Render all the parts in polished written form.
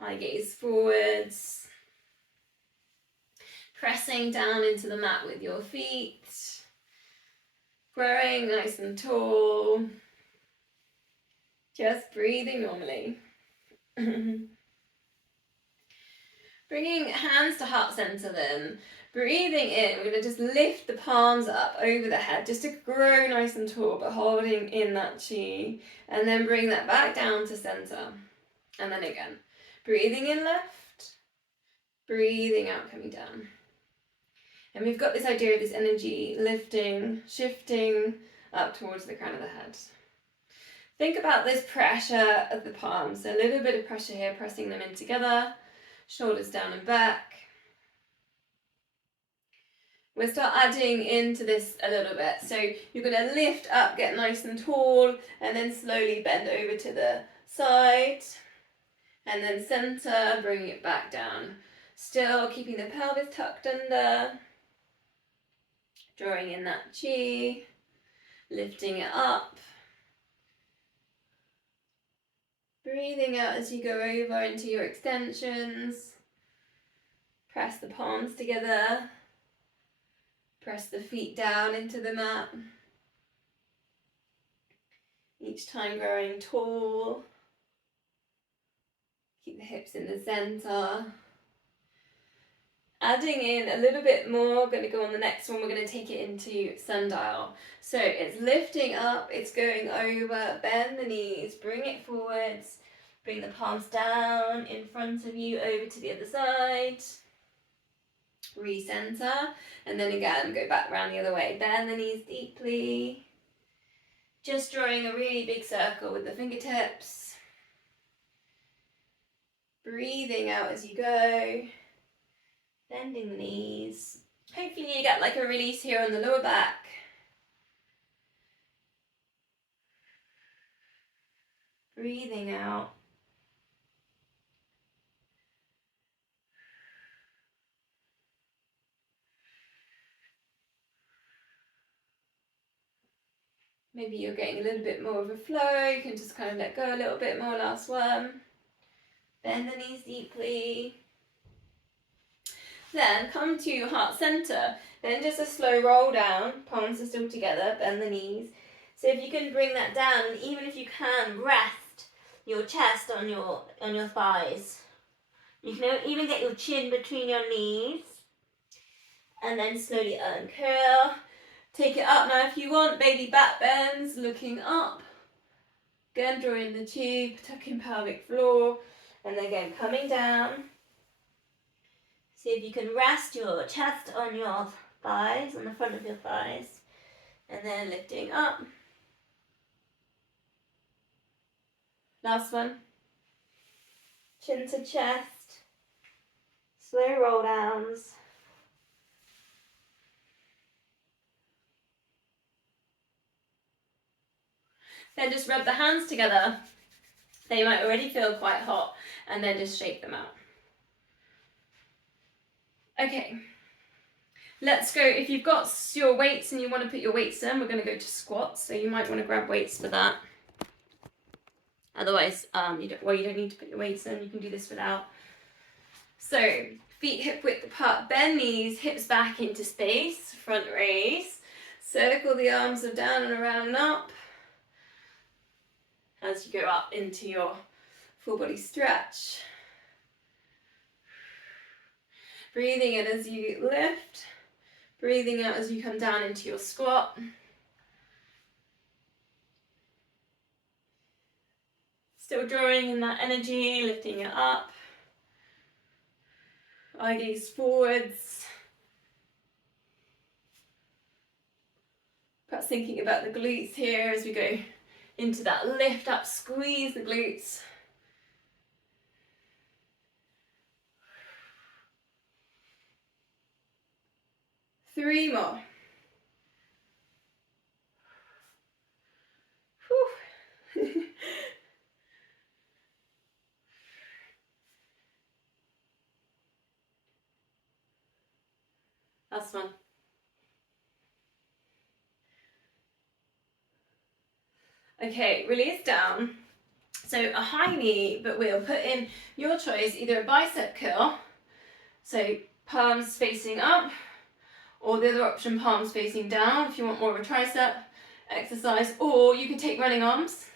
Eye gaze forwards. Pressing down into the mat with your feet. Growing nice and tall. Just breathing normally. Bringing hands to heart center then. Breathing in, we're going to just lift the palms up over the head just to grow nice and tall, but holding in that chi. And then bring that back down to center. And then again. Breathing in left. Breathing out, coming down. And we've got this idea of this energy lifting, shifting up towards the crown of the head. Think about this pressure of the palms. So a little bit of pressure here, pressing them in together. Shoulders down and back. We'll start adding into this a little bit. So you're going to lift up, get nice and tall, and then slowly bend over to the side. And then center, bring it back down. Still keeping the pelvis tucked under. Drawing in that chi. Lifting it up. Breathing out as you go over into your extensions. Press the palms together. Press the feet down into the mat. Each time growing tall. Keep the hips in the center. Adding in a little bit more, going to go on the next one, we're going to take it into sundial. So it's lifting up, it's going over, bend the knees, bring it forwards, bring the palms down in front of you, over to the other side. Recenter, and then again, go back around the other way. Bend the knees deeply. Just drawing a really big circle with the fingertips. Breathing out as you go. Bending the knees. Hopefully you get like a release here on the lower back. Breathing out. Maybe you're getting a little bit more of a flow. You can just kind of let go a little bit more. Last one. Bend the knees deeply. Then come to your heart center. Then just a slow roll down. Palms are still together. Bend the knees. So if you can bring that down, and even if you can, rest your chest on your thighs. You can even get your chin between your knees. And then slowly uncurl. Take it up. Now if you want, baby back bends, looking up. Again, drawing the tube, tucking pelvic floor. And then again, coming down. See if you can rest your chest on your thighs, on the front of your thighs. And then lifting up. Last one. Chin to chest. Slow roll downs. Then just rub the hands together. They might already feel quite hot. And then just shake them out. Okay, let's go. If you've got your weights and you want to put your weights in, we're going to go to squats. So you might want to grab weights for that. Otherwise, you don't need to put your weights in. You can do this without. So feet hip width apart, bend knees, hips back into space, front raise. Circle the arms of down and around and up. As you go up into your full body stretch. Breathing in as you lift, breathing out as you come down into your squat. Still drawing in that energy, lifting it up. Eye gaze forwards. Perhaps thinking about the glutes here as we go into that lift up, squeeze the glutes. Three more. Whew. Last one. Okay, release down. So a high knee, but we'll put in your choice, either a bicep curl, so palms facing up, or the other option, palms facing down, if you want more of a tricep exercise, or you could take running arms.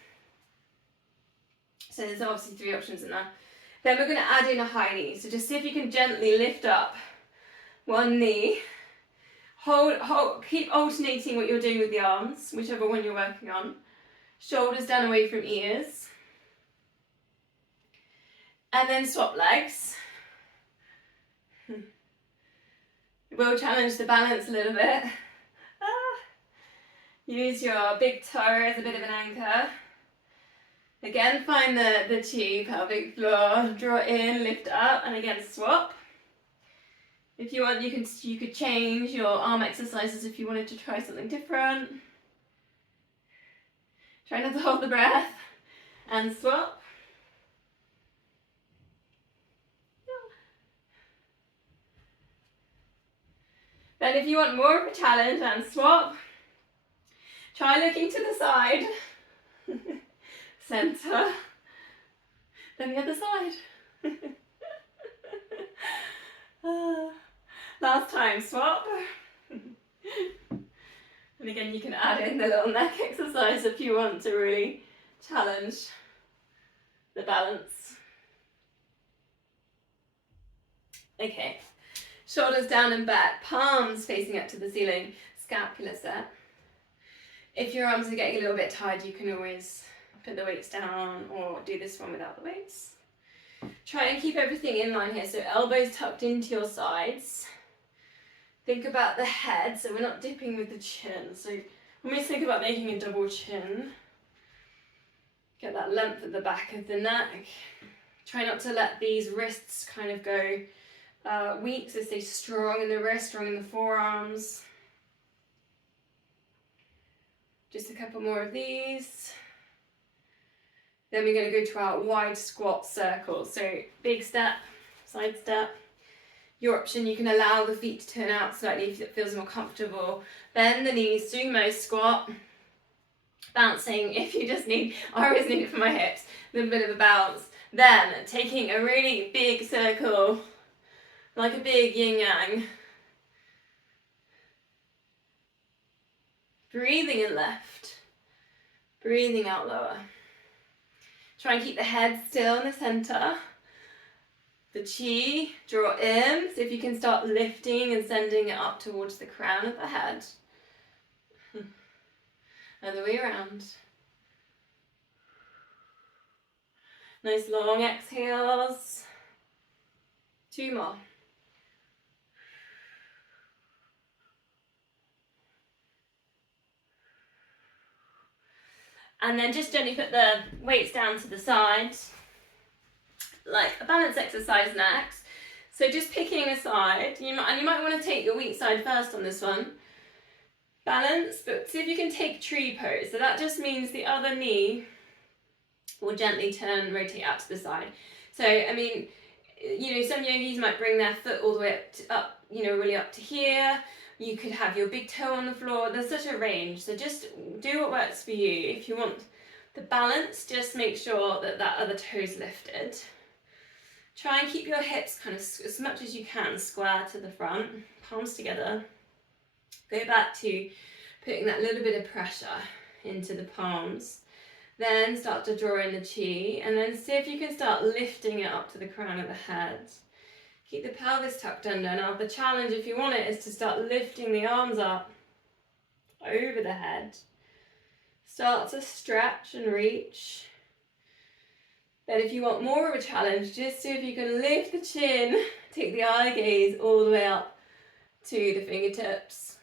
So there's obviously 3 options in there. Then we're going to add in a high knee. So just see if you can gently lift up one knee. Hold, keep alternating what you're doing with the arms, whichever one you're working on. Shoulders down away from ears. And then swap legs. We'll challenge the balance a little bit. Use your big toe as a bit of an anchor. Again, find the chi, pelvic floor, draw in, lift up, and again swap. If you want, you could change your arm exercises if you wanted to try something different. Try not to hold the breath, and swap. Then if you want more of a challenge and swap, try looking to the side. Center. Then the other side. Last time, swap. And again, you can add in the little neck exercise if you want to really challenge the balance. Okay, shoulders down and back, palms facing up to the ceiling, scapula set. If your arms are getting a little bit tired, you can always put the weights down or do this one without the weights. Try and keep everything in line here, so elbows tucked into your sides. Think about the head, so we're not dipping with the chin. So almost think about making a double chin. Get that length at the back of the neck. Try not to let these wrists kind of go weak, so stay strong in the wrist, strong in the forearms. Just a couple more of these. Then we're going to go to our wide squat circle. So big step, side step. Your option, you can allow the feet to turn out slightly if it feels more comfortable. Bend the knees, sumo squat. Bouncing if you just need, I always need it for my hips, a little bit of a bounce. Then taking a really big circle, like a big yin yang. Breathing in left, breathing out lower. Try and keep the head still in the center. The chi, draw in, see if you can start lifting and sending it up towards the crown of the head. Other way around. Nice long exhales. 2 more. And then just gently put the weights down to the side, like a balance exercise next. So just picking a side, and you might want to take your weak side first on this one. Balance, but see if you can take tree pose. So that just means the other knee will gently turn, rotate out to the side. So, I mean, some yogis might bring their foot all the way up, really up to here. You could have your big toe on the floor. There's such a range. So just do what works for you. If you want the balance, just make sure that that other toe's lifted. Try and keep your hips kind of as much as you can square to the front, palms together. Go back to putting that little bit of pressure into the palms. Then start to draw in the chi, and then see if you can start lifting it up to the crown of the head. Keep the pelvis tucked under. Now the challenge, if you want it, is to start lifting the arms up over the head. Start to stretch and reach. Then if you want more of a challenge, just see if you can lift the chin, take the eye gaze all the way up to the fingertips.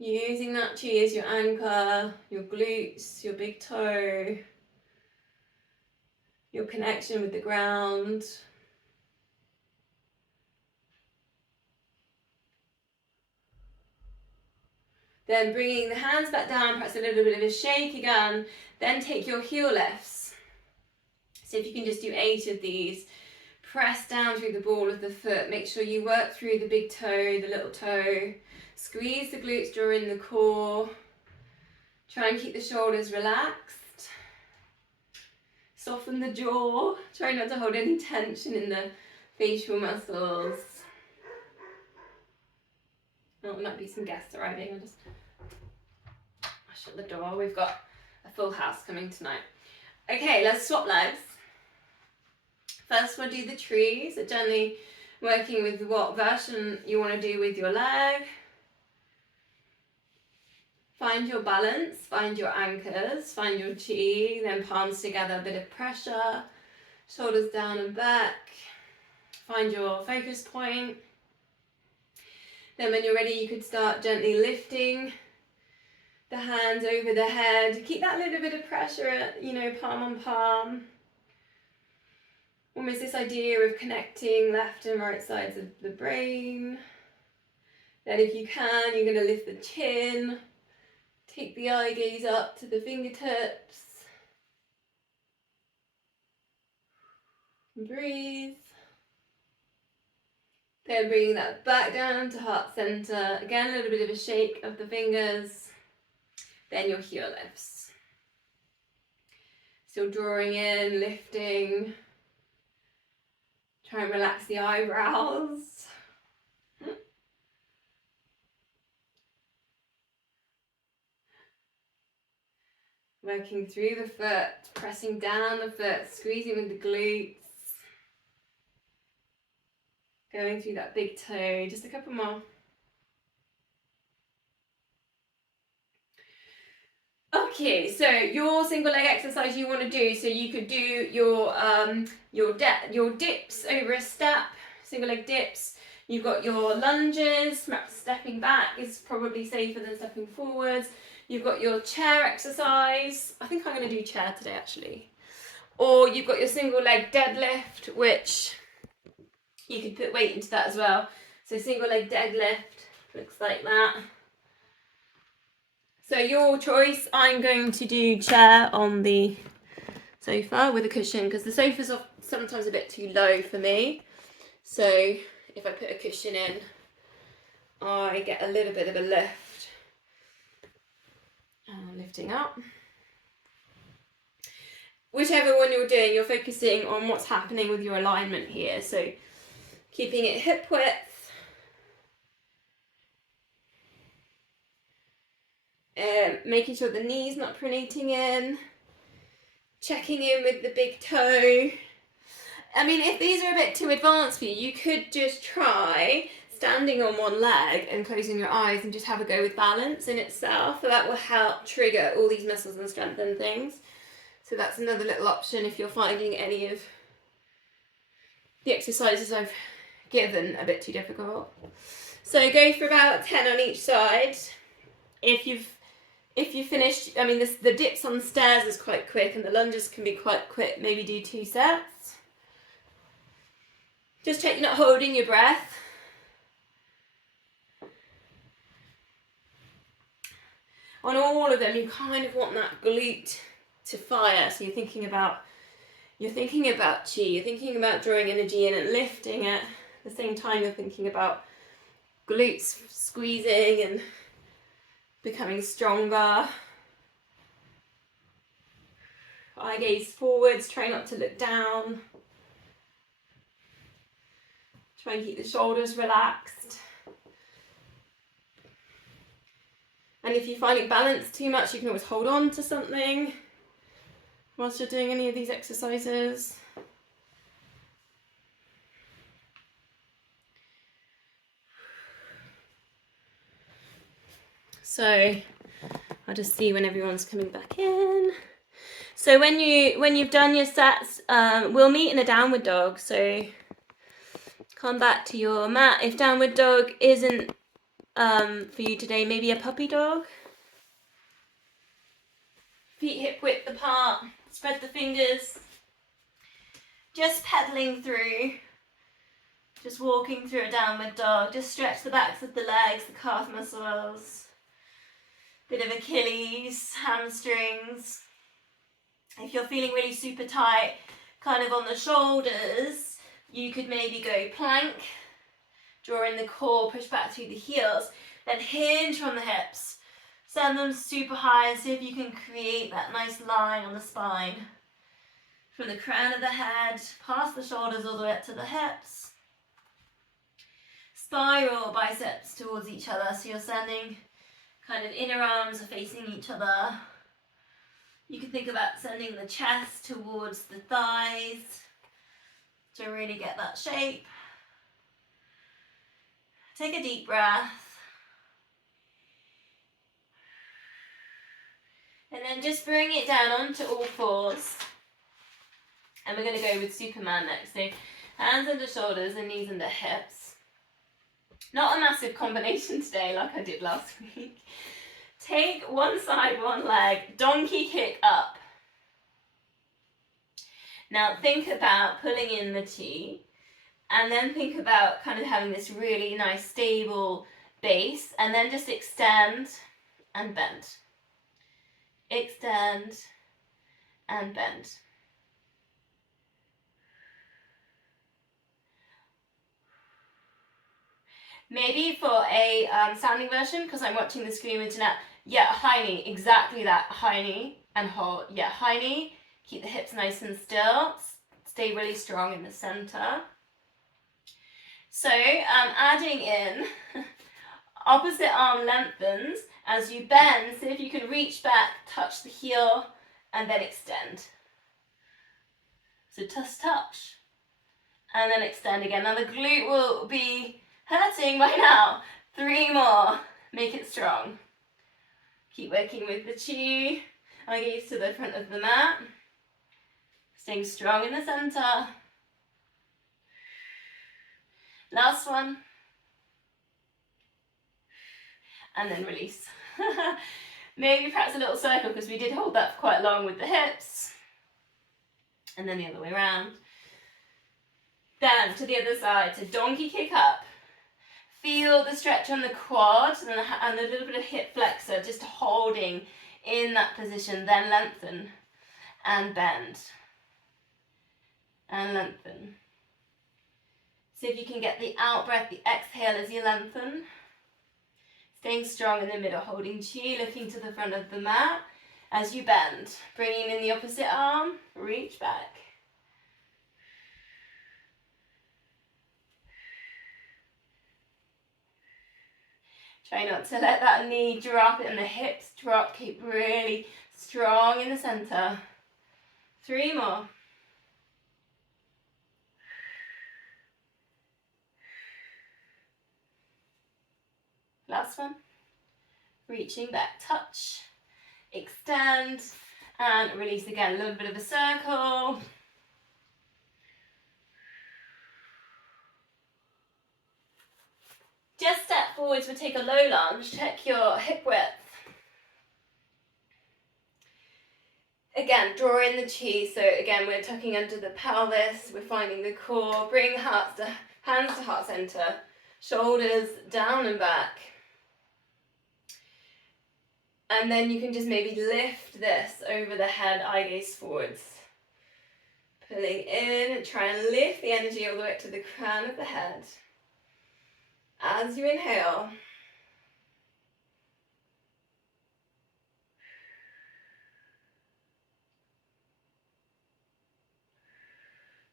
Using that chi as your anchor, your glutes, your big toe, your connection with the ground. Then bringing the hands back down, perhaps a little bit of a shake again. Then take your heel lifts. So if you can just do 8 of these. Press down through the ball of the foot. Make sure you work through the big toe, the little toe. Squeeze the glutes, draw in the core. Try and keep the shoulders relaxed. Soften the jaw. Try not to hold any tension in the facial muscles. Oh, there might be some guests arriving. I'll shut the door. We've got a full house coming tonight. Okay, let's swap legs. First we'll do the tree, so gently working with what version you want to do with your leg. Find your balance, find your anchors, find your chi, then palms together, a bit of pressure, shoulders down and back. Find your focus point. Then when you're ready, you could start gently lifting the hands over the head. Keep that little bit of pressure at, palm on palm. Almost this idea of connecting left and right sides of the brain. Then if you can, you're going to lift the chin. Take the eye gaze up to the fingertips. Breathe. Then bringing that back down to heart center. Again, a little bit of a shake of the fingers. Then your heel lifts. Still drawing in, lifting. Try and relax the eyebrows. Working through the foot, pressing down the foot, squeezing with the glutes. Going through that big toe, just a couple more. Okay, so your single leg exercise you want to do, so you could do your dips over a step, single leg dips. You've got your lunges, stepping back is probably safer than stepping forwards. You've got your chair exercise. I think I'm going to do chair today actually. Or you've got your single leg deadlift, which you could put weight into that as well. So single leg deadlift looks like that. So your choice. I'm going to do chair on the sofa with a cushion because the sofa's sometimes a bit too low for me. So if I put a cushion in, I get a little bit of a lift. Lifting up. Whichever one you're doing, you're focusing on what's happening with your alignment here. So keeping it hip width. Making sure the knee's not pronating in. Checking in with the big toe. I mean, if these are a bit too advanced for you, you could just try standing on one leg and closing your eyes and just have a go with balance in itself. So that will help trigger all these muscles and strengthen things. So that's another little option if you're finding any of the exercises I've given a bit too difficult. So go for about 10 on each side. If you've finished, I mean the dips on the stairs is quite quick and the lunges can be quite quick, maybe do 2 sets. Just check you're not holding your breath. On all of them, you kind of want that glute to fire. So you're thinking about chi, you're thinking about drawing energy in and lifting it. At the same time, you're thinking about glutes squeezing and becoming stronger. Eye gaze forwards, try not to look down. Try and keep the shoulders relaxed. And if you find it balanced too much, you can always hold on to something whilst you're doing any of these exercises. So I'll just see when everyone's coming back in. So when you've done your sets, we'll meet in a downward dog. So come back to your mat. If downward dog isn't for you today, maybe a puppy dog. Feet hip width apart, spread the fingers. Just pedaling through, just walking through a downward dog. Just stretch the backs of the legs, the calf muscles, bit of Achilles, hamstrings. If you're feeling really super tight, kind of on the shoulders, you could maybe go plank, draw in the core, push back through the heels, then hinge from the hips. Send them super high and see if you can create that nice line on the spine. from the crown of the head, past the shoulders all the way up to the hips. Spiral biceps towards each other, so you're sending kind of inner arms are facing each other. You can think about sending the chest towards the thighs to really get that shape. Take a deep breath. And then just bring it down onto all fours. And we're going to go with Superman next. So hands under shoulders and knees under hips. Not a massive combination today like I did last week. Take one side, one leg, donkey kick up. Now think about pulling in the chi, and then think about kind of having this really nice stable base, and then just extend and bend. Extend and bend. Maybe for a sounding version, because I'm watching the screen internet, yeah, high knee, exactly that, high knee and hold, yeah, high knee, keep the hips nice and still, stay really strong in the center. So adding in, opposite arm lengthens, as you bend, see if you can reach back, touch the heel, and then extend. So touch, and then extend again. Now the glute will be hurting by now. 3 more, make it strong. Keep working with the chi. I gaze to the front of the mat. Staying strong in the center. Last one. And then release. Maybe perhaps a little circle, because we did hold that for quite long with the hips. And then the other way around. Then to the other side, so donkey kick up. Feel the stretch on the quad and a little bit of hip flexor, just holding in that position. Then lengthen and bend. And lengthen. See if you can get the out breath, the exhale as you lengthen. Staying strong in the middle, holding chi, looking to the front of the mat as you bend. Bringing in the opposite arm, reach back. Try not to let that knee drop and the hips drop. Keep really strong in the center. 3 more. Last one. Reaching back, touch, extend, and release again. A little bit of a circle. Just step forwards, we'll take a low lunge, check your hip width. Again, draw in the chi, so again we're tucking under the pelvis, we're finding the core, bring hands to heart center, shoulders down and back. And then you can just maybe lift this over the head, eye gaze forwards. Pulling in, try and lift the energy all the way up to the crown of the head. As you inhale,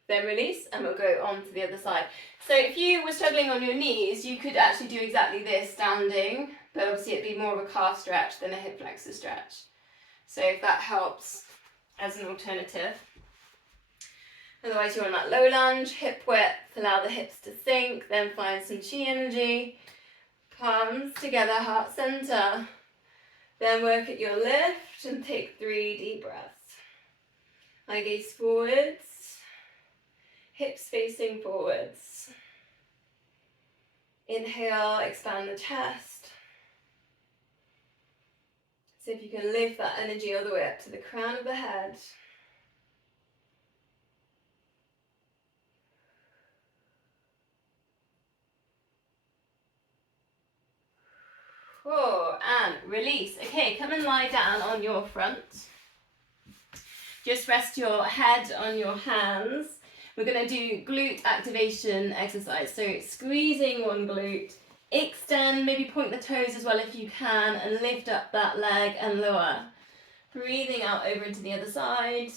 then release, and we'll go on to the other side. So if you were struggling on your knees, you could actually do exactly this standing, but obviously it'd be more of a calf stretch than a hip flexor stretch. So if that helps as an alternative. Otherwise you're on that low lunge, hip width, allow the hips to sink, then find some chi energy. Palms together, heart center. Then work at your lift and take 3 deep breaths. Eye gaze forwards, hips facing forwards. Inhale, expand the chest. See if you can lift that energy all the way up to the crown of the head. And release. Okay, come and lie down on your front. Just rest your head on your hands. We're going to do glute activation exercise. So squeezing one glute, extend, maybe point the toes as well if you can, and lift up that leg and lower. Breathing out over into the other side.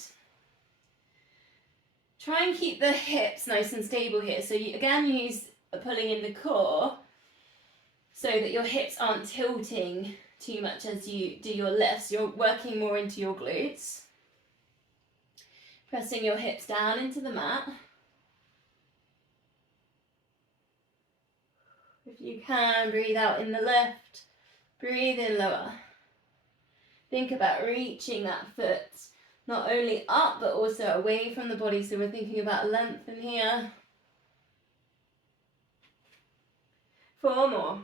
Try and keep the hips nice and stable here. So you, again, use pulling in the core so that your hips aren't tilting too much as you do your lifts. You're working more into your glutes. Pressing your hips down into the mat. If you can, breathe out in the lift. Breathe in lower. Think about reaching that foot not only up but also away from the body. So we're thinking about length in here. 4 more.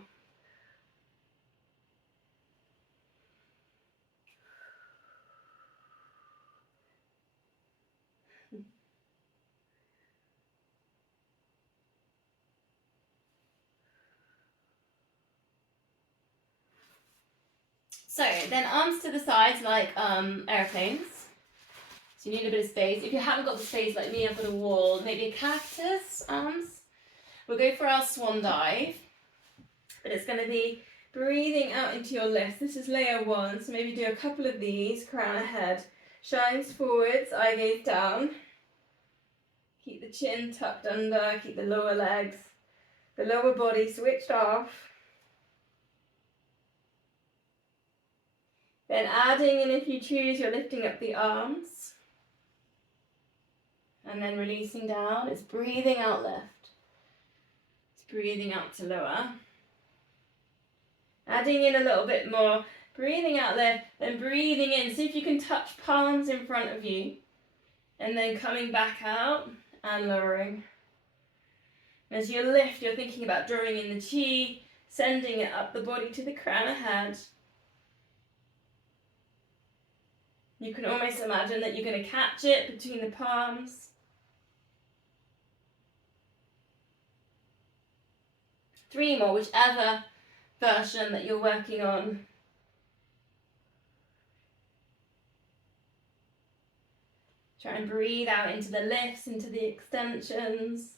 So then arms to the sides like airplanes. So you need a bit of space. If you haven't got the space like me, I've got a wall, maybe a cactus arms. We'll go for our swan dive. But it's going to be breathing out into your lifts. This is layer 1, so maybe do a couple of these. Crown ahead, shines forwards, eye gaze down. Keep the chin tucked under, keep the lower legs, the lower body switched off. Then adding in, if you choose, you're lifting up the arms. And then releasing down. It's breathing out left. It's breathing out to lower. Adding in a little bit more. Breathing out left, then breathing in. See if you can touch palms in front of you. And then coming back out and lowering. As you lift, you're thinking about drawing in the chi, sending it up the body to the crown ahead. You can almost imagine that you're going to catch it between the palms. Three more, whichever version that you're working on. Try and breathe out into the lifts, into the extensions.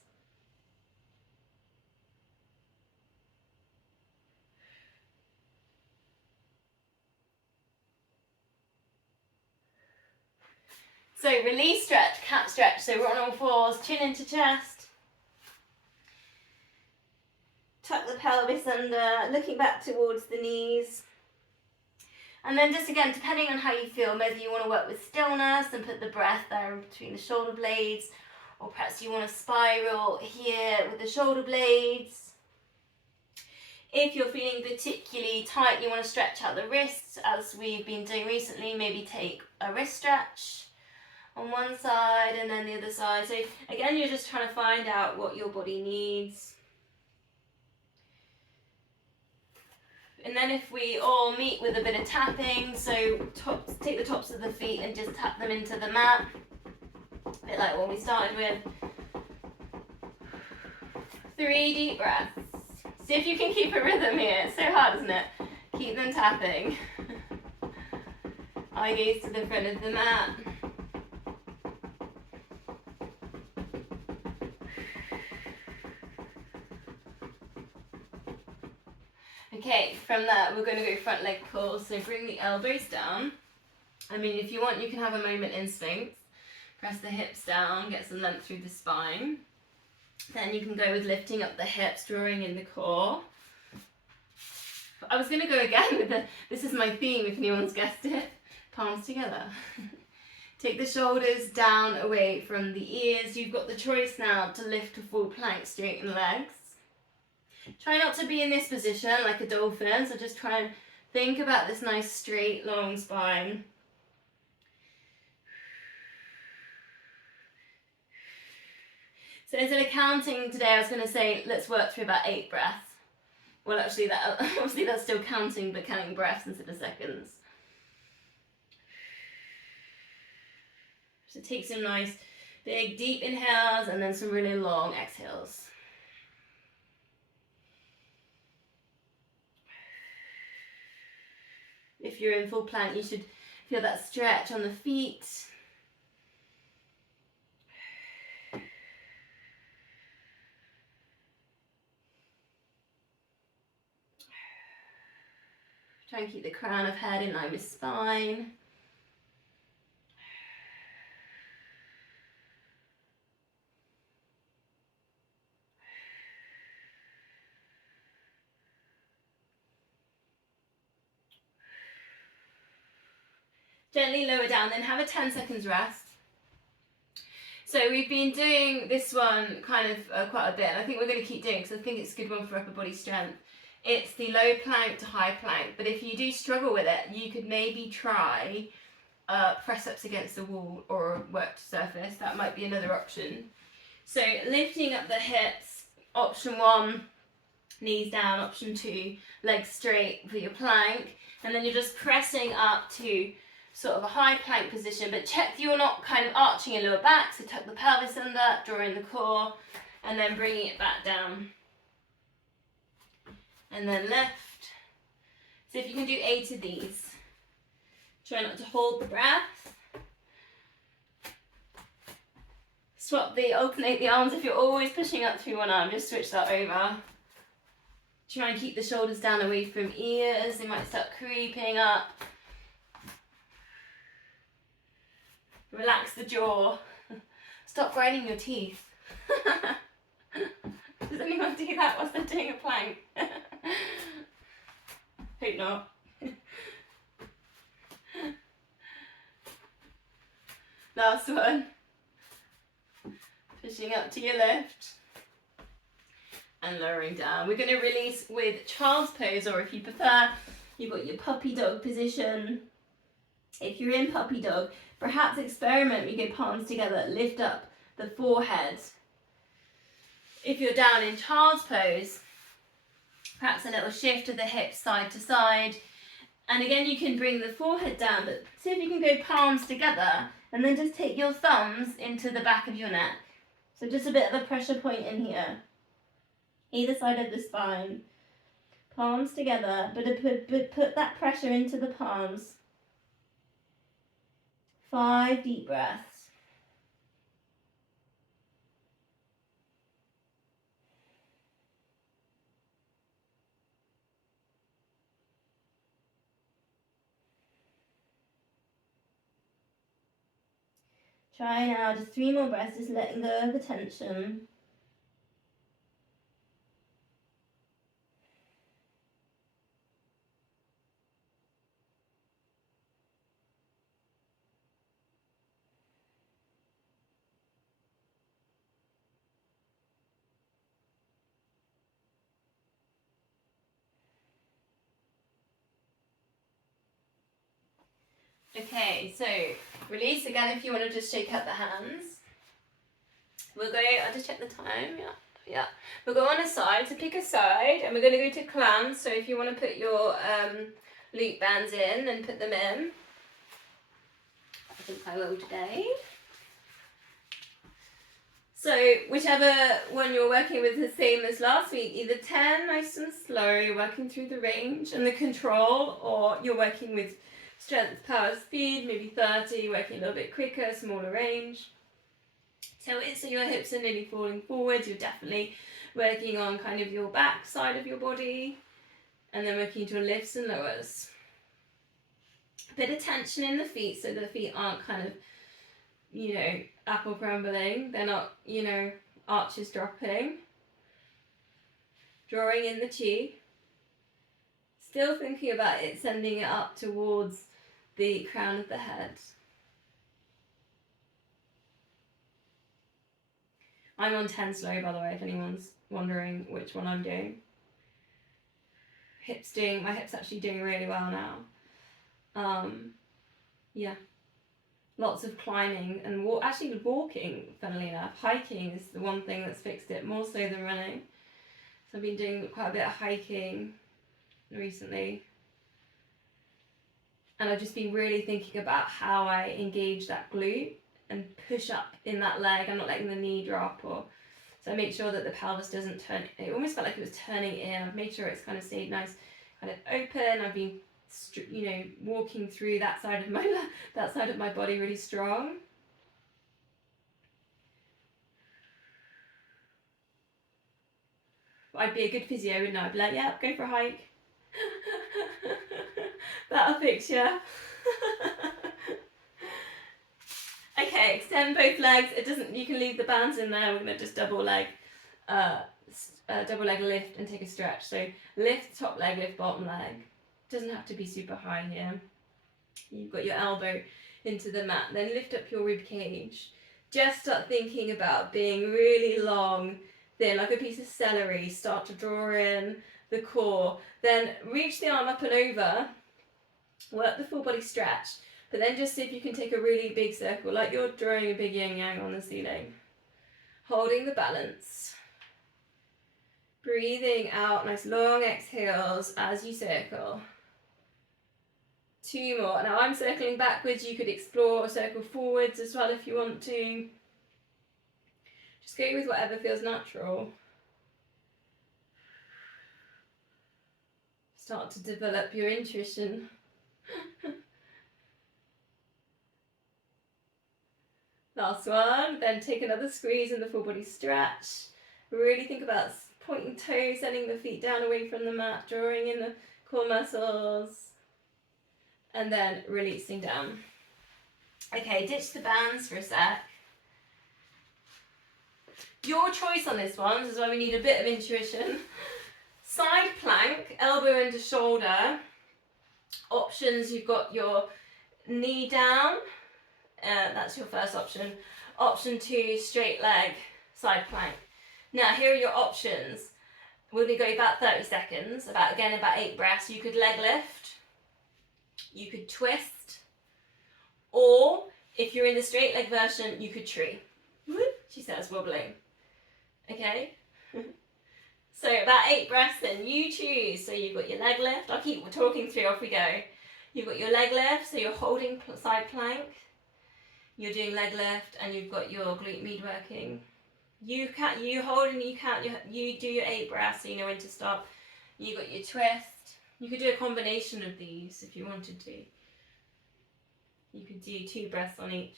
So release, stretch, cat stretch. So we're on all fours, chin into chest. Tuck the pelvis under, looking back towards the knees. And then just again, depending on how you feel, maybe you want to work with stillness and put the breath there in between the shoulder blades, or perhaps you want to spiral here with the shoulder blades. If you're feeling particularly tight, you want to stretch out the wrists, as we've been doing recently. Maybe take a wrist stretch on one side and then the other side. So again, you're just trying to find out what your body needs. And then if we all meet with a bit of tapping, so take the tops of the feet and just tap them into the mat. A bit like what we started with. 3 deep breaths. See if you can keep a rhythm here. It's so hard, isn't it? Keep them tapping. Eye gaze to the front of the mat. Okay, from that we're going to go front leg pull, so bring the elbows down. I mean, if you want, you can have a moment in Sphinx. Press the hips down, get some length through the spine. Then you can go with lifting up the hips, drawing in the core. I was going to go again with this is my theme if anyone's guessed it, palms together. Take the shoulders down away from the ears. You've got the choice now to lift to full plank, straighten legs. Try not to be in this position like a dolphin, so just try and think about this nice straight long spine. So instead of counting today, I was going to say let's work through about 8 breaths. Well, actually, obviously that's still counting, but counting breaths instead of seconds. So take some nice big deep inhales and then some really long exhales. If you're in full plank, you should feel that stretch on the feet. Try and keep the crown of head in line with spine. Gently lower down, then have a 10 seconds rest. So we've been doing this one kind of quite a bit, and I think we're going to keep doing it because I think it's a good one for upper body strength. It's the low plank to high plank, but if you do struggle with it, you could maybe try press-ups against the wall or a worked surface. That might be another option. So lifting up the hips, option 1, knees down, option 2, legs straight for your plank, and then you're just pressing up to sort of a high plank position, but check that you're not kind of arching your lower back, so tuck the pelvis under, draw in the core, and then bringing it back down. And then lift. So if you can do 8 of these, try not to hold the breath. Alternate the arms. If you're always pushing up through one arm, just switch that over. Try and keep the shoulders down away from ears, they might start creeping up. Relax the jaw. Stop grinding your teeth. Does anyone do that whilst they're doing a plank? Hope not. Last one. Pushing up to your lift. And lowering down. We're going to release with child's pose, or if you prefer, you've got your puppy dog position. If you're in puppy dog, perhaps experiment, you go palms together, lift up the forehead. If you're down in child's pose, perhaps a little shift of the hips side to side. And again, you can bring the forehead down, but see if you can go palms together and then just take your thumbs into the back of your neck. So just a bit of a pressure point in here. Either side of the spine. Palms together, but put that pressure into the palms. 5 deep breaths. Try now, just 3 more breaths, just letting go of the tension. Okay, so release again if you want to just shake out the hands. We'll go, I'll just check the time, yeah. We'll go on a side, so pick a side, and we're going to go to clamps, so if you want to put your loop bands in, then put them in. I think I will today. So whichever one you're working with is the same as last week, either 10, nice and slow, you're working through the range and the control, or you're working with strength, power, speed, maybe 30, working a little bit quicker, smaller range. So your hips are nearly falling forward, you're definitely working on kind of your back side of your body, and then working into lifts and lowers. A bit of tension in the feet, so the feet aren't kind of, apple crumbling, they're not, arches dropping. Drawing in the chi. Still thinking about it, sending it up towards the crown of the head. I'm on 10 slow, by the way, if anyone's wondering which one I'm doing. My hips actually doing really well now. Yeah. Lots of climbing and actually walking, funnily enough. Hiking is the one thing that's fixed it, more so than running. So I've been doing quite a bit of hiking recently. And I've just been really thinking about how I engage that glute and push up in that leg. I'm not letting the knee drop, so I make sure that the pelvis doesn't turn. It almost felt like it was turning in. I've made sure it's kind of stayed nice, kind of open. I've been, walking through that side of my body really strong. I'd be a good physio, wouldn't I? I'd be like, yeah, go for a hike. That'll fix you. Okay, extend both legs. You can leave the bands in there. We're going to just double leg lift and take a stretch. So lift top leg, lift bottom leg. Doesn't have to be super high here. You've got your elbow into the mat. Then lift up your rib cage. Just start thinking about being really long, thin, like a piece of celery. Start to draw in the core. Then reach the arm up and over. Work the full body stretch. But then just see if you can take a really big circle, like you're drawing a big yin yang on the ceiling. Holding the balance. Breathing out, nice long exhales as you circle. 2 more. Now I'm circling backwards. You could explore or circle forwards as well if you want to. Just go with whatever feels natural. Start to develop your intuition. Last one. Then take another squeeze in the full body stretch. Really think about pointing toes, sending the feet down away from the mat, drawing in the core muscles. And then releasing down. Okay, ditch the bands for a sec. Your choice on this one, this is why we need a bit of intuition. Side plank, elbow into shoulder. Options, you've got your knee down. That's your first option. Option 2, straight leg, side plank. Now, here are your options. We're going to go about 30 seconds, about 8 breaths. You could leg lift. You could twist, or if you're in the straight leg version, you could tree. She says, wobbling. Okay? So about 8 breaths in, you choose. So you've got your leg lift. I'll keep talking through, off we go. You've got your leg lift, so you're holding side plank. You're doing leg lift, and you've got your glute med working. You hold and you count, you do your 8 breaths, so you know when to stop. You've got your twist. You could do a combination of these if you wanted to. You could do 2 breaths on each.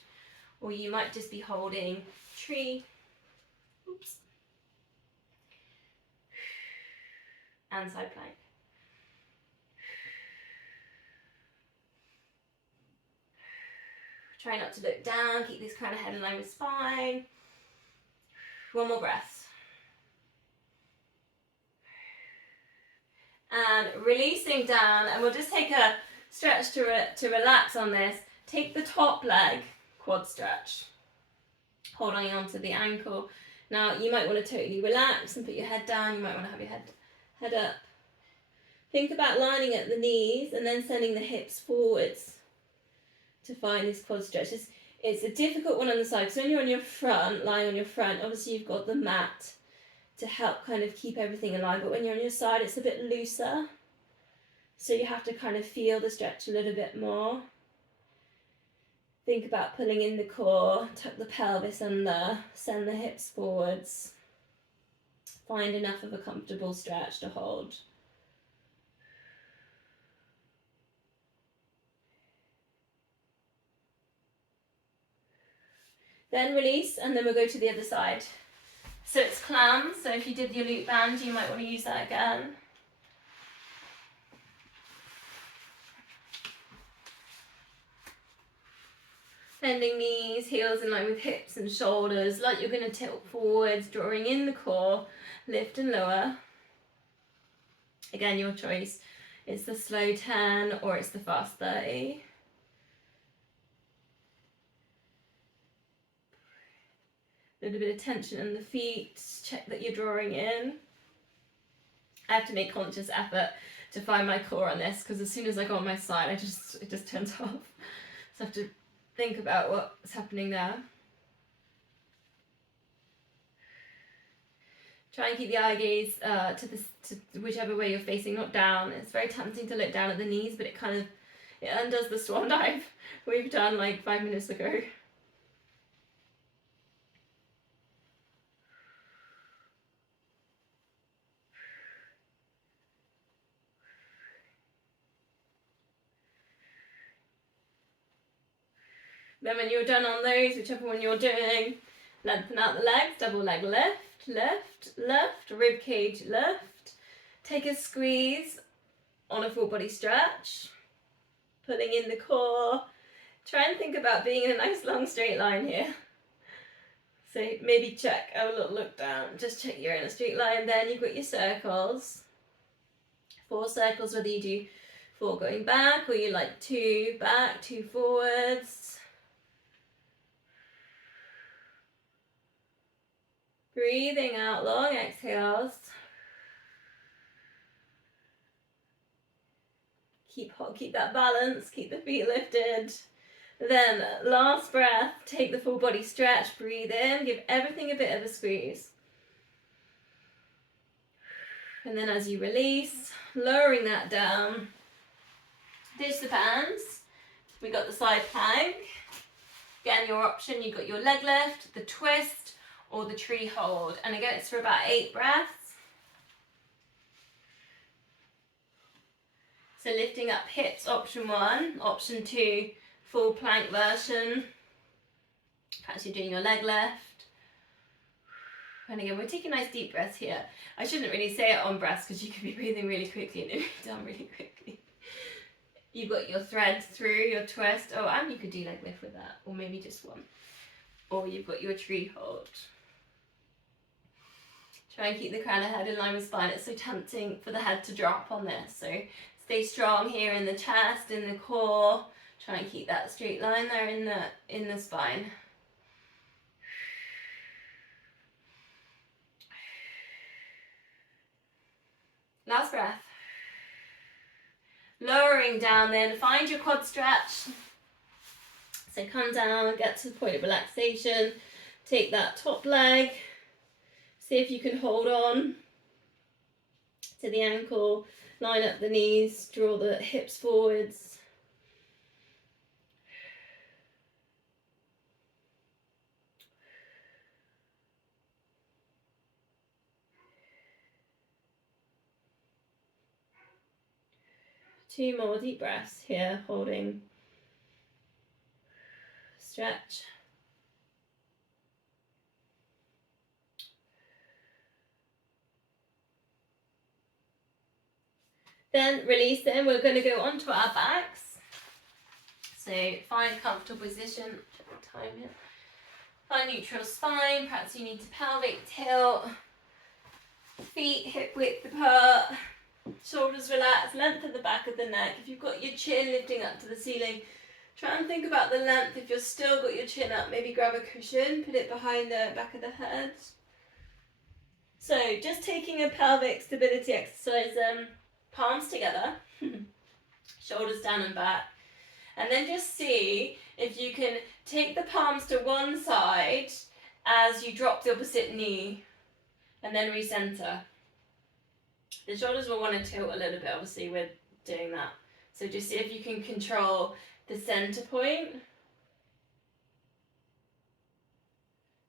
Or you might just be holding tree. Oops. And side plank. Try not to look down. Keep this kind of head in line with spine. 1 more breath. And releasing down, and we'll just take a stretch to relax on this. Take the top leg, quad stretch, holding on to the ankle. Now you might want to totally relax and put your head down. You might want to have your head up. Think about lining at the knees and then sending the hips forwards to find this quad stretch. It's a difficult one on the side, because when you're on your front, lying on your front, obviously you've got the mat to help kind of keep everything aligned, but when you're on your side it's a bit looser, so you have to kind of feel the stretch a little bit more. Think about pulling in the core, tuck the pelvis under, send the hips forwards. Find enough of a comfortable stretch to hold. Then release, and then we'll go to the other side. So it's clam, so if you did your loop band, you might want to use that again. Bending knees, heels in line with hips and shoulders, like you're going to tilt forwards, drawing in the core, lift and lower. Again, your choice. It's the slow 10 or it's the fast 30. A little bit of tension in the feet, check that you're drawing in. I have to make conscious effort to find my core on this, because as soon as I go on my side, it just turns off. So I have to think about what's happening there. Try and keep the eye gaze to whichever way you're facing, not down. It's very tempting to look down at the knees, but it undoes the swan dive we've done like 5 minutes ago. Then when you're done on those, whichever one you're doing, lengthen out the legs, double leg lift, lift, lift, rib cage lift. Take a squeeze on a full body stretch, pulling in the core. Try and think about being in a nice long straight line here. So maybe check, have a little look down, just check you're in a straight line. Then you've got your circles. 4 circles, whether you do 4 going back, or you like 2 back, 2 forwards. Breathing out long exhales. Keep that balance, keep the feet lifted. Then last breath, take the full body stretch, breathe in, give everything a bit of a squeeze. And then as you release, lowering that down, ditch the bands. We got the side plank. Again, your option, you've got your leg lift, the twist, or the tree hold. And again, it's for about 8 breaths. So lifting up hips, option 1. Option 2, full plank version. Perhaps you're doing your leg lift. And again, we're taking nice deep breaths here. I shouldn't really say it on breaths because you could be breathing really quickly and it will be done really quickly. You've got your thread through, your twist. Oh, and you could do leg lift with that, or maybe just one. Or you've got your tree hold. Try and keep the crown of head in line with spine. It's so tempting for the head to drop on this. So stay strong here in the chest, in the core. Try and keep that straight line there in the spine. Last breath. Lowering down then, find your quad stretch. So come down, get to the point of relaxation. Take that top leg. See if you can hold on to the ankle. Line up the knees, draw the hips forwards. Two more deep breaths here, holding. Stretch. Then release them. We're going to go onto our backs. So find a comfortable position. Time it. Find neutral spine. Perhaps you need to pelvic tilt. Feet hip width apart. Shoulders relaxed, length at the back of the neck. If you've got your chin lifting up to the ceiling, try and think about the length. If you've still got your chin up, maybe grab a cushion, put it behind the back of the head. So just taking a pelvic stability exercise, palms together, shoulders down and back. And then just see if you can take the palms to one side as you drop the opposite knee and then recenter. The shoulders will want to tilt a little bit, obviously, with doing that. So just see if you can control the center point.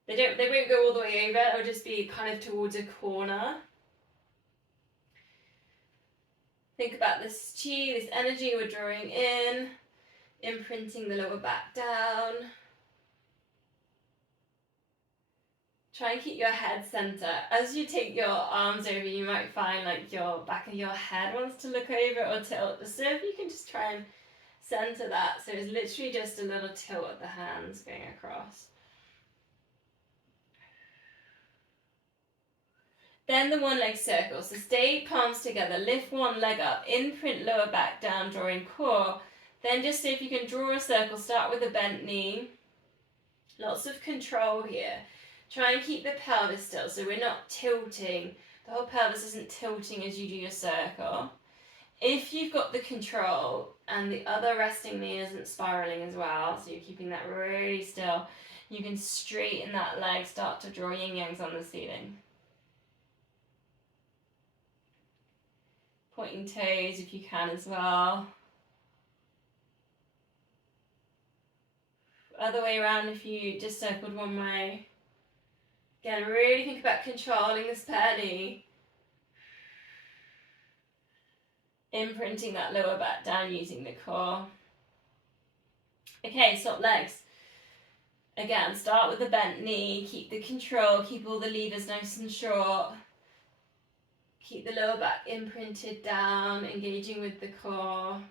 They won't go all the way over, it'll just be kind of towards a corner. Think about this chi, this energy we're drawing in, imprinting the lower back down. Try and keep your head center. As you take your arms over, you might find like your back of your head wants to look over or tilt. So if you can just try and center that. So it's literally just a little tilt of the hands going across. Then the one leg circle. So stay palms together, lift one leg up, imprint lower back down, drawing core. Then just see if you can draw a circle. Start with a bent knee. Lots of control here. Try and keep the pelvis still, so we're not tilting. The whole pelvis isn't tilting as you do your circle. If you've got the control and the other resting knee isn't spiraling as well, so you're keeping that really still, you can straighten that leg, start to draw yin-yangs on the ceiling. Pointing toes if you can as well. Other way around if you just circled one way. Again, really think about controlling the spare knee. Imprinting that lower back down using the core. Okay, swap legs. Again, start with the bent knee, keep the control, keep all the levers nice and short. Keep the lower back imprinted down, engaging with the core.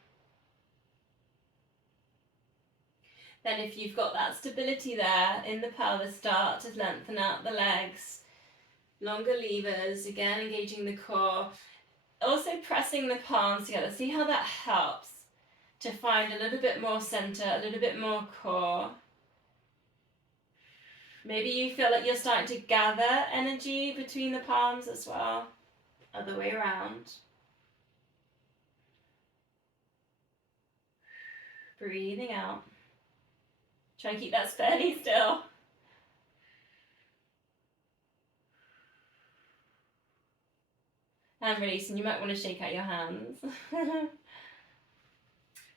Then if you've got that stability there in the pelvis, start to lengthen out the legs. Longer levers, again engaging the core. Also pressing the palms together. See how that helps to find a little bit more center, a little bit more core. Maybe you feel like you're starting to gather energy between the palms as well. Other way around. Breathing out. Try and keep that fairly still. And release, and you might want to shake out your hands.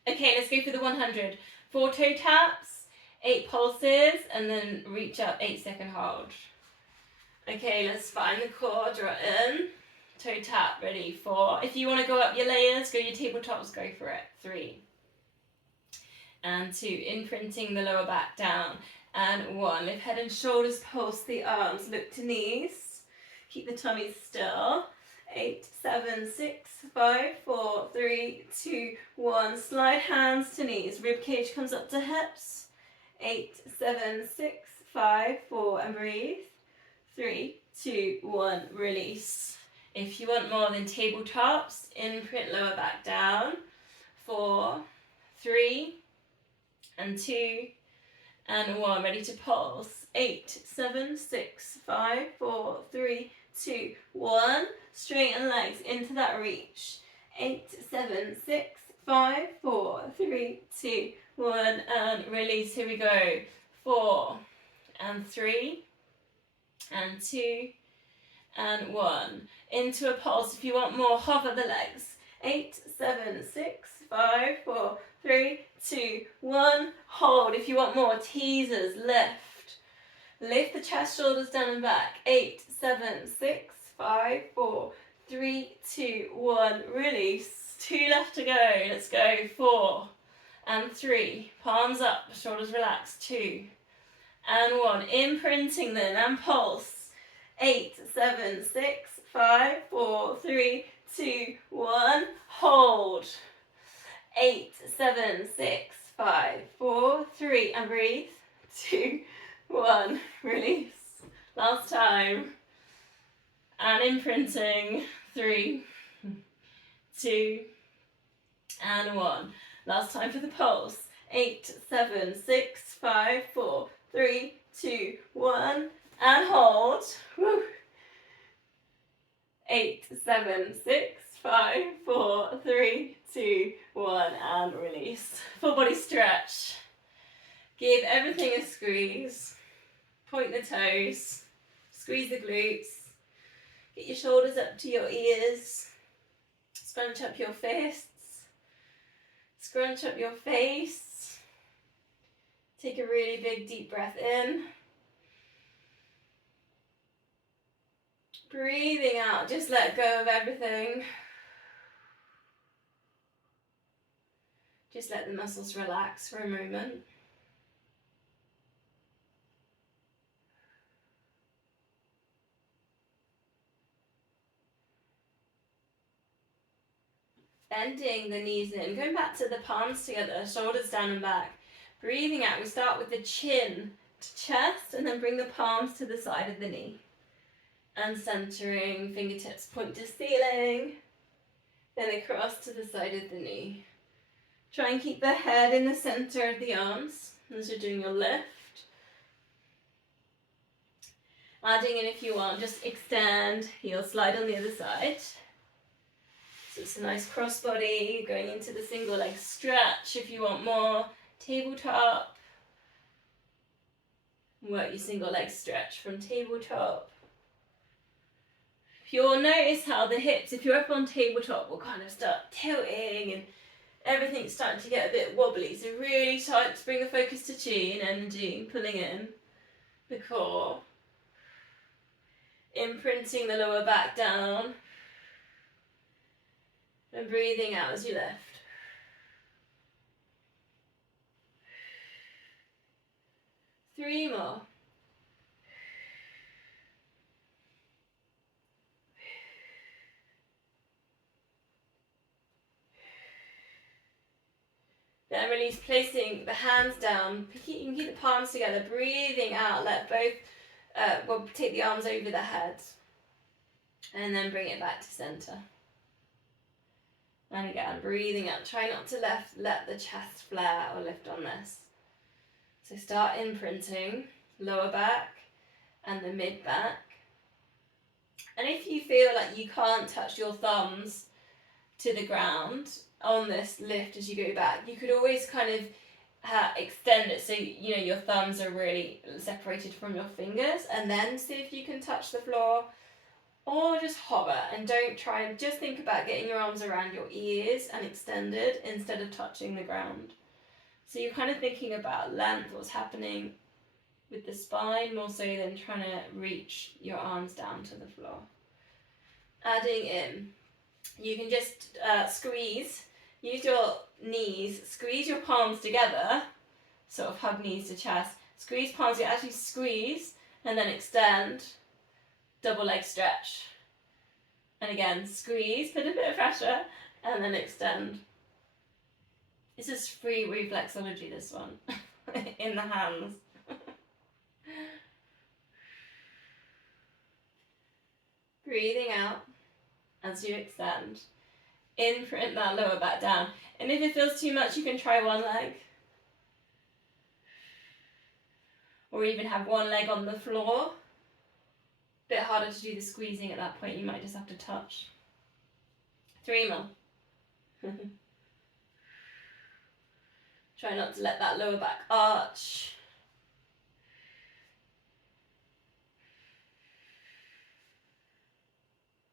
Okay, let's go for the 100. 4 toe taps, 8 pulses, and then reach up, 8-second hold. Okay, let's find the core, draw in. Toe tap, ready, 4. If you want to go up your layers, go your tabletops, go for it. 3. And 2, imprinting the lower back down. And 1, lift head and shoulders, pulse the arms, look to knees. Keep the tummy still. 8, 7, 6, 5, 4, 3, 2, 1. Slide hands to knees. Rib cage comes up to hips. 8, 7, 6, 5, 4, and breathe. 3, 2, 1. Release. If you want more than tabletops, imprint lower back down. 4, 3, and 2, and 1. Ready to pulse. 8, 7, 6, 5, 4, 3, 2, 1. Straighten legs into that reach. 8, 7, 6, 5, 4, 3, 2, 1. And release. Here we go. 4, and 3, and 2, and 1. Into a pulse. If you want more, hover the legs. 8, 7, 6, 5, 4, 3, 2, 1. Hold. If you want more, teasers, lift. Lift the chest, shoulders down and back. 8, 7, 6, 5, 4, 3, 2, 1. Release. 2 left to go. Let's go. 4 and 3. Palms up, shoulders relaxed. 2 and 1. Imprinting then and pulse. 8, 7, 6, 5, 4, 3, 2, 1. Hold. 8, 7, 6, 5, 4, 3, and breathe. 2, 1. Release. Last time. And imprinting. 3, 2, and 1. Last time for the pulse. 8, 7, 6, 5, 4, 3, 2, 1. And hold. Woo. 8, 7, 6, 5, 4, 3, 2, 1. And release. Full body stretch. Give everything a squeeze. Point the toes. Squeeze the glutes. Get your shoulders up to your ears. Scrunch up your fists. Scrunch up your face. Take a really big deep breath in. Breathing out, just let go of everything. Just let the muscles relax for a moment. Bending the knees in, going back to the palms together, shoulders down and back. Breathing out, we start with the chin to chest and then bring the palms to the side of the knee. And centering, fingertips point to ceiling, then across to the side of the knee. Try and keep the head in the center of the arms as you're doing your lift. Adding in if you want, just extend, heel slide on the other side. So it's a nice crossbody, going into the single leg stretch if you want more. Tabletop. Work your single leg stretch from tabletop. You'll notice how the hips, if you're up on tabletop, will kind of start tilting and everything's starting to get a bit wobbly. So really try to bring the focus to chi and energy, pulling in the core. Imprinting the lower back down. And breathing out as you lift. Three more. Then release, placing the hands down. You can keep the palms together, breathing out. Let both, take the arms over the head. And then bring it back to center. And again, breathing out. Try not to let the chest flare or lift on this. So start imprinting lower back and the mid back. And if you feel like you can't touch your thumbs to the ground on this lift as you go back, you could always kind of extend it so you know your thumbs are really separated from your fingers, and then see if you can touch the floor, or just hover and don't try, and just think about getting your arms around your ears and extended instead of touching the ground. So you're kind of thinking about length, what's happening with the spine, more so than trying to reach your arms down to the floor. Adding in, you can just squeeze, use your knees, squeeze your palms together, sort of hug knees to chest, squeeze palms, you actually squeeze and then extend, double leg stretch. And again, squeeze, put a bit of pressure, and then extend. This is free reflexology, this one, in the hands. Breathing out as you extend. Imprint that lower back down. And if it feels too much, you can try one leg. Or even have one leg on the floor. Bit harder to do the squeezing at that point, you might just have to touch. 3 more. Try not to let that lower back arch.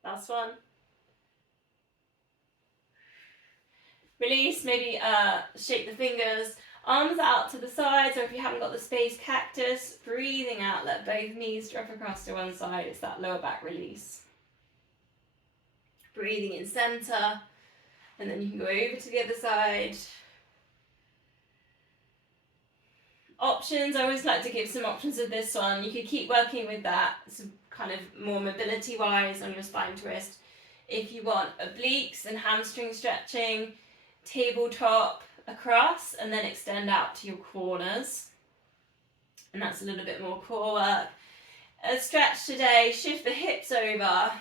Last one. Release, maybe shake the fingers, arms out to the sides, or if you haven't got the space, cactus. Breathing out, let both knees drop across to one side. It's that lower back release. Breathing in center, and then you can go over to the other side. Options, I always like to give some options of this one. You could keep working with that, some kind of more mobility wise on your spine twist. If you want obliques and hamstring stretching, tabletop across and then extend out to your corners. And that's a little bit more core work. A stretch today, shift the hips over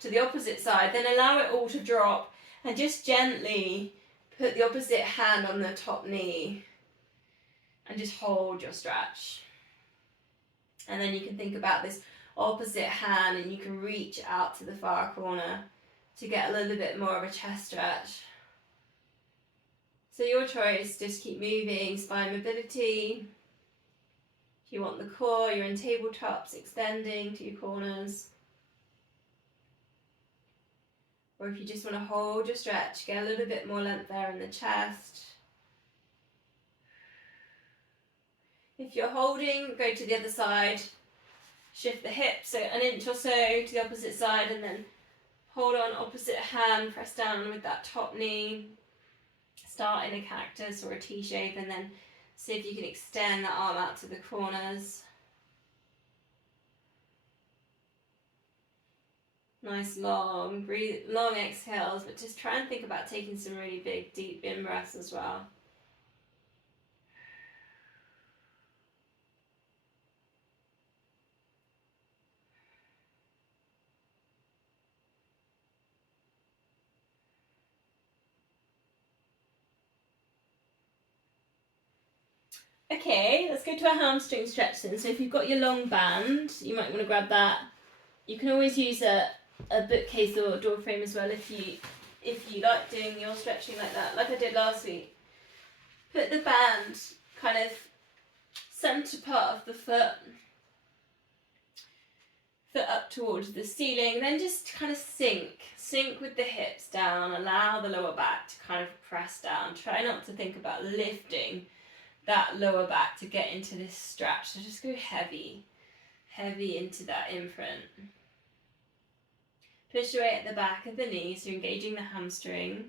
to the opposite side, then allow it all to drop and just gently put the opposite hand on the top knee. And just hold your stretch. And then you can think about this opposite hand and you can reach out to the far corner to get a little bit more of a chest stretch. So your choice, just keep moving, spine mobility. If you want the core, you're in tabletops, extending to your corners. Or if you just want to hold your stretch, get a little bit more length there in the chest. If you're holding, go to the other side, shift the hips so an inch or so to the opposite side, and then hold on opposite hand, press down with that top knee. Start in a cactus or a T shape, and then see if you can extend that arm out to the corners. Nice long, breathe, long exhales, but just try and think about taking some really big, deep in-breaths as well. Okay, let's go to a hamstring stretch then. So if you've got your long band, you might want to grab that. You can always use a bookcase or door frame as well if you like doing your stretching like that, like I did last week. Put the band kind of centre part of the foot up towards the ceiling, then just kind of sink with the hips down, allow the lower back to kind of press down. Try not to think about lifting that lower back to get into this stretch, so just go heavy into that imprint. Push your weight at the back of the knee, so you're engaging the hamstring.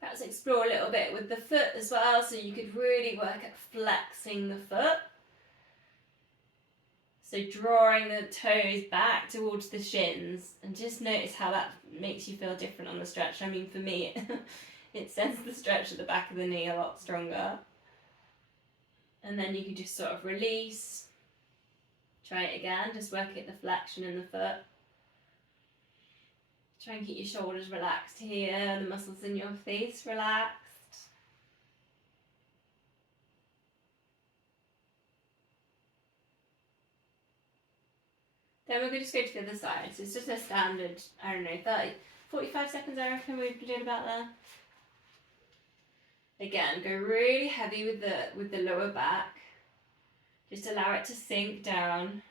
Perhaps explore a little bit with the foot as well, so you could really work at flexing the foot. So drawing the toes back towards the shins, and just notice how that makes you feel different on the stretch. I mean, for me, it sends the stretch at the back of the knee a lot stronger. And then you can just sort of release. Try it again, just work at the flexion in the foot. Try and keep your shoulders relaxed here, the muscles in your face relaxed. Then we're going to just go to the other side. So it's just a standard, 45 seconds I reckon we've been doing about there. Again, go really heavy with the lower back. Just allow it to sink down.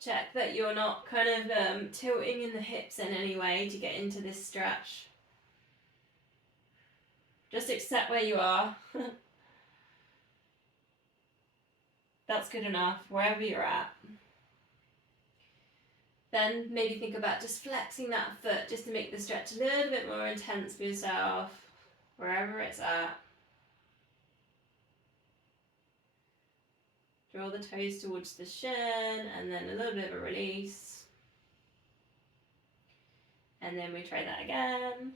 Check that you're not kind of tilting in the hips in any way to get into this stretch. Just accept where you are. That's good enough, wherever you're at. Then maybe think about just flexing that foot just to make the stretch a little bit more intense for yourself, wherever it's at. Draw the toes towards the shin and then a little bit of a release. And then we try that again.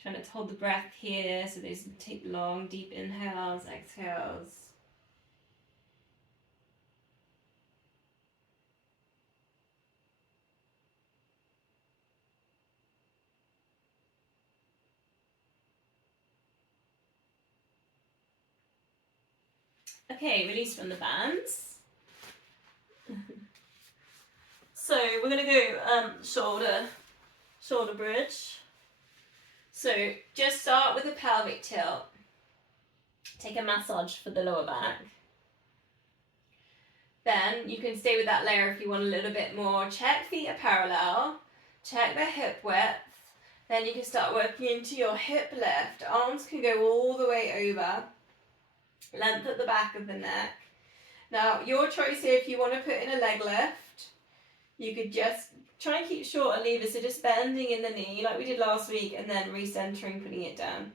Trying to hold the breath here, so those take long, deep inhales, exhales. Okay, release from the bands. So we're going to go shoulder bridge. So just start with a pelvic tilt. Take a massage for the lower back. Then you can stay with that layer if you want a little bit more. Check feet are parallel. Check the hip width. Then you can start working into your hip lift. Arms can go all the way over. Length at the back of the neck. Now, your choice here, if you want to put in a leg lift, you could just try and keep shorter levers, so just bending in the knee like we did last week and then recentering, putting it down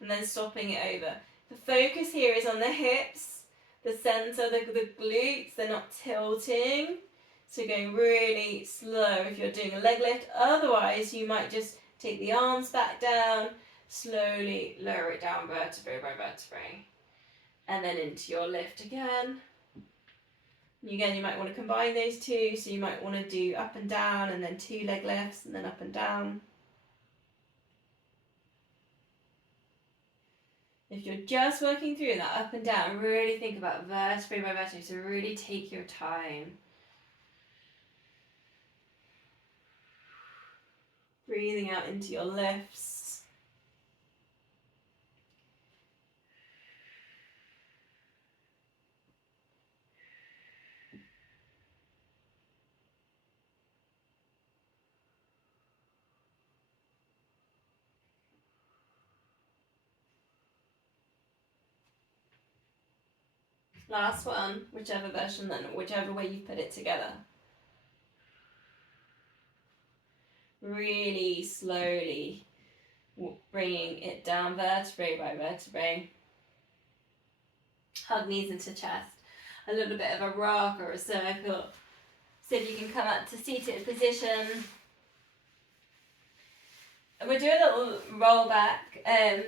and then stopping it over. The focus here is on the hips, the center, the glutes, they're not tilting. So going really slow if you're doing a leg lift. Otherwise, you might just take the arms back down, slowly lower it down vertebrae by vertebrae. And then into your lift again. Again, you might want to combine those two, so you might want to do up and down and then 2 leg lifts and then up and down. If you're just working through that up and down, really think about vertebrae by vertebrae, so really take your time. Breathing out into your lifts. Last one, whichever version then, whichever way you put it together. Really slowly bringing it down vertebrae by vertebrae. Hug knees into chest. A little bit of a rock or a circle. See if you can come up to seated position. We're doing a little roll back.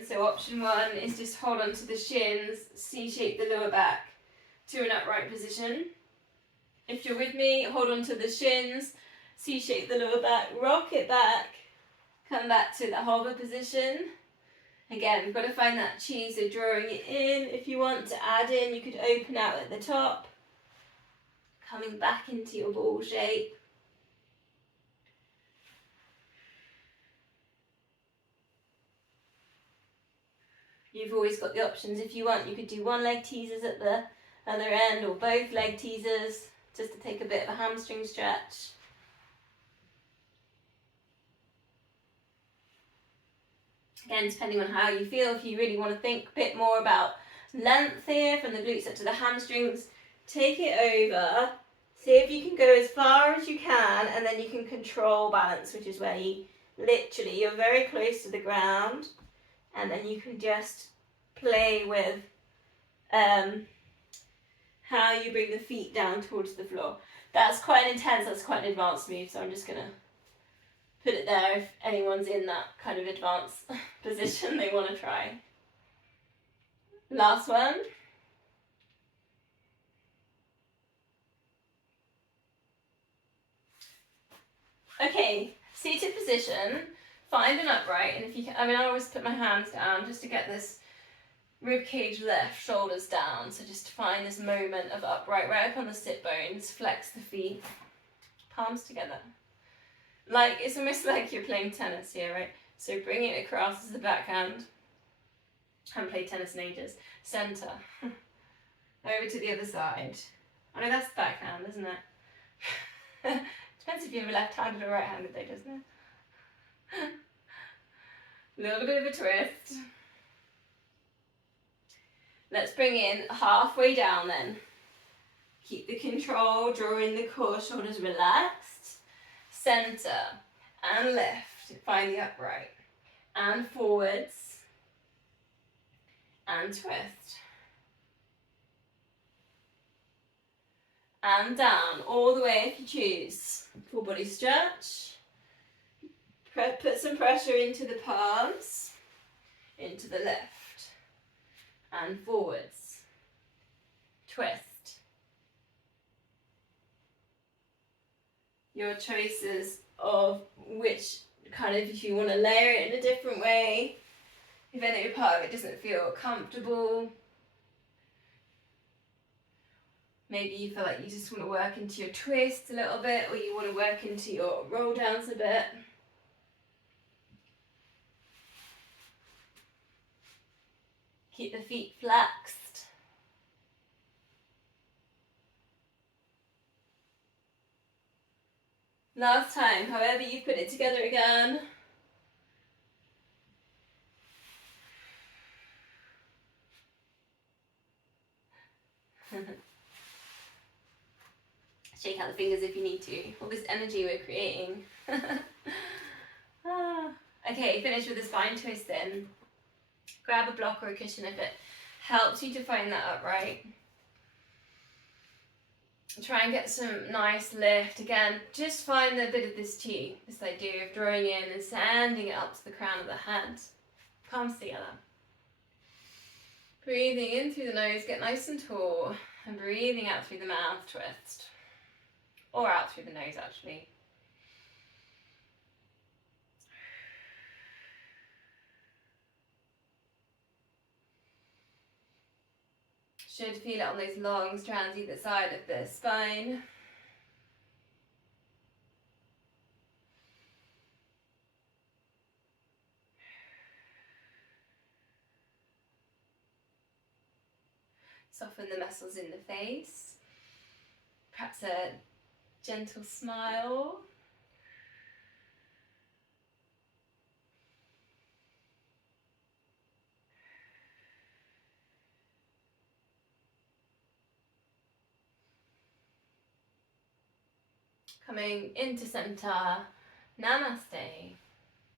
So option 1 is just hold on to the shins, C-shape the lower back to an upright position. If you're with me, hold on to the shins, C-shape the lower back, rock it back, come back to the hover position. Again, we've got to find that chi, so drawing it in. If you want to add in, you could open out at the top, coming back into your ball shape. You've always got the options. If you want, you could do 1 leg teasers at the other end or both leg teasers, just to take a bit of a hamstring stretch. Again, depending on how you feel, if you really want to think a bit more about length here from the glutes up to the hamstrings, take it over. See if you can go as far as you can, and then you can control balance, which is where you're very close to the ground, and then you can just play with how you bring the feet down towards the floor. That's quite intense, that's quite an advanced move, so I'm just going to put it there if anyone's in that kind of advanced position they want to try. Last one. Okay, seated position, find an upright, and if you can, I always put my hands down just to get this rib cage lift, shoulders down, so just to find this moment of upright, right up on the sit bones, flex the feet, palms together. Like, it's almost like you're playing tennis here, right? So bring it across as the backhand. I haven't played tennis in ages. Centre. Over to the other side. I know that's backhand, isn't it? Depends if you're left-handed or right-handed though, doesn't it? A little bit of a twist. Let's bring in halfway down then. Keep the control, drawing the core, shoulders relaxed. Centre and lift. Find the upright. And forwards. And twist. And down, all the way if you choose. Full body stretch. Put some pressure into the palms, into the lift, and forwards. Twist. Your choices of which kind of, if you want to layer it in a different way, if any part of it doesn't feel comfortable. Maybe you feel like you just want to work into your twist a little bit, or you want to work into your roll downs a bit. Keep the feet flexed. Last time, however you put it together again. Shake out the fingers if you need to. All this energy we're creating. Okay, finish with a spine twist then. Grab a block or a cushion if it helps you to find that upright. Try and get some nice lift. Again, just find a bit of this chi, this idea of drawing in and sending it up to the crown of the head. Palms together. Breathing in through the nose, get nice and tall. And breathing out through the mouth, twist. Or out through the nose, actually. Should feel it on those long strands either side of the spine. Soften the muscles in the face. Perhaps a gentle smile. Coming into center, namaste.